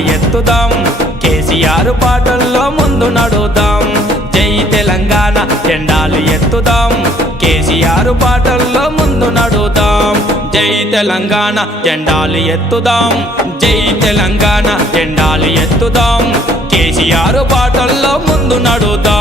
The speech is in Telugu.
ఎత్తుదాం. కేసీఆర్ పాటల్లో ముందు నడుదాం జై తెలంగాణ జెండాలు ఎత్తుదాం. కేసీఆర్ పాటల్లో ముందు నడుదాం జై తెలంగాణ జెండాలు ఎత్తుదాం. జై తెలంగాణ జెండాలు ఎత్తుదాం. కేసీఆర్ పాటల్లో ముందు నడుదాం